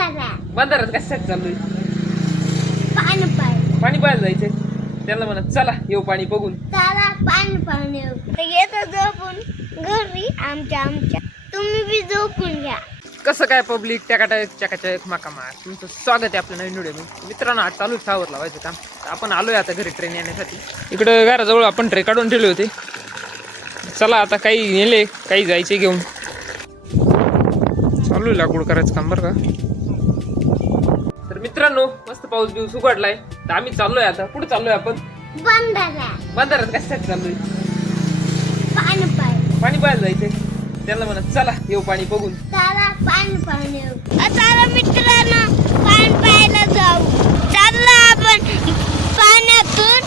बांधारात कशासाठी चाललोय? पाणी पाहायला जायचंय. त्याला म्हणा चला येऊ पाणी बघून. पाणी येतं झोपून घरी आमच्या तुम्ही बी झोपून घ्या. कसं काय पब्लिक चकाचक माकामाक तुमचं स्वागत आहे आपल्या नवीन व्हिडिओ मित्रांनो. आज चालू फ्लावर लावायचं काम. आपण आलोय आता घरी ट्रेन येण्यासाठी. इकडं घराजवळ आपण ट्रे काढून ठेवले होते. चला आता काही नेले काही जायचे घेऊन. चालू आहे लाकूड करायचं काम बरं का. तर मित्रांनो मस्त पाऊस बिऊस उघडलाय तर आम्ही चाललोय आता. कुठे चाललोय आपण? बांधारात कशासाठी चाललोय? पाणी पाहायला जायचंय. त्याला म्हणा चला येऊ पाणी बघून. आता मित्रांनो पाणी पाहायला जाऊ. चाललो आपण पाण्यातून.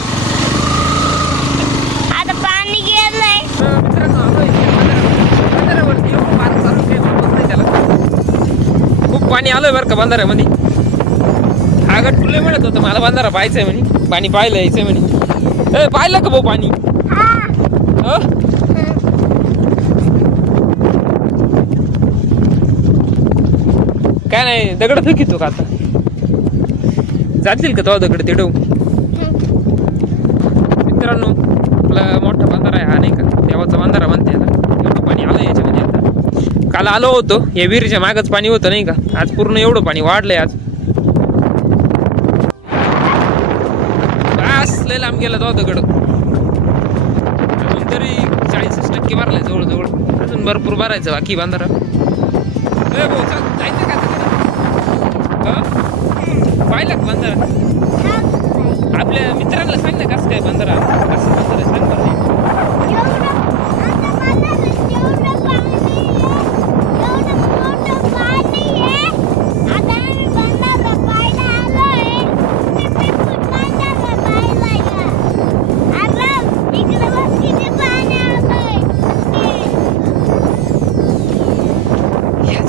आता पाणी गेलंय. मित्रांनो आलोय बांधारावरती. एवढं पाणी चालू काही वापस नाही त्याला. खूप पाणी आलोय बरं का बांधाऱ्यामध्ये. आगत तुला म्हणत होतं मला बांधारा पाहायचंय म्हणे. पाणी पाहायला यायचंय म्हणे. पाहिलं का भाऊ पाणी? काय नाही दगड फेकितो का आता? जातील का तो दगड तेडव? मित्रांनो आपला मोठा बांधारा आहे हा नाही का. देवाचा बांधारा म्हणते याला. एवढं पाणी आलं याच्यामध्ये आता. काल आलो होतो या विहिरीच्या मागच पाणी होतं नाही का. आज पूर्ण एवढं पाणी वाढलंय आज. बस लय लांब गेला तो दगड. अजून तरी 40% भरलाय जवळजवळ. अजून भरपूर भरायचं बाकी बांधारा. भाऊ चल जायचं का? पाहिलं का बांधारा? आपल्या मित्रांना सांग ना कसं काय बांधारा. कसं बांधारा सांग बरं.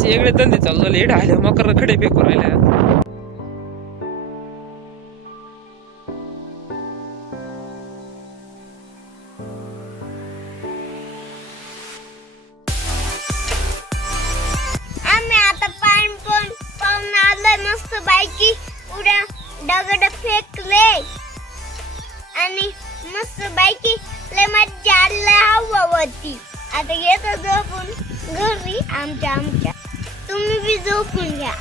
वेगळे धंदे चालू झाले. एड आले मकर खडे फेकू राहिल्या. आम्ही आता पाणी पाहून आलोय मस्त बायकी. उड्या दगड फेकले आणि मस्त बायकी लय मज्जा आली हवा होती. आता येतो झोपून घरी आमच्या तुम्ही बी झोपून घ्या.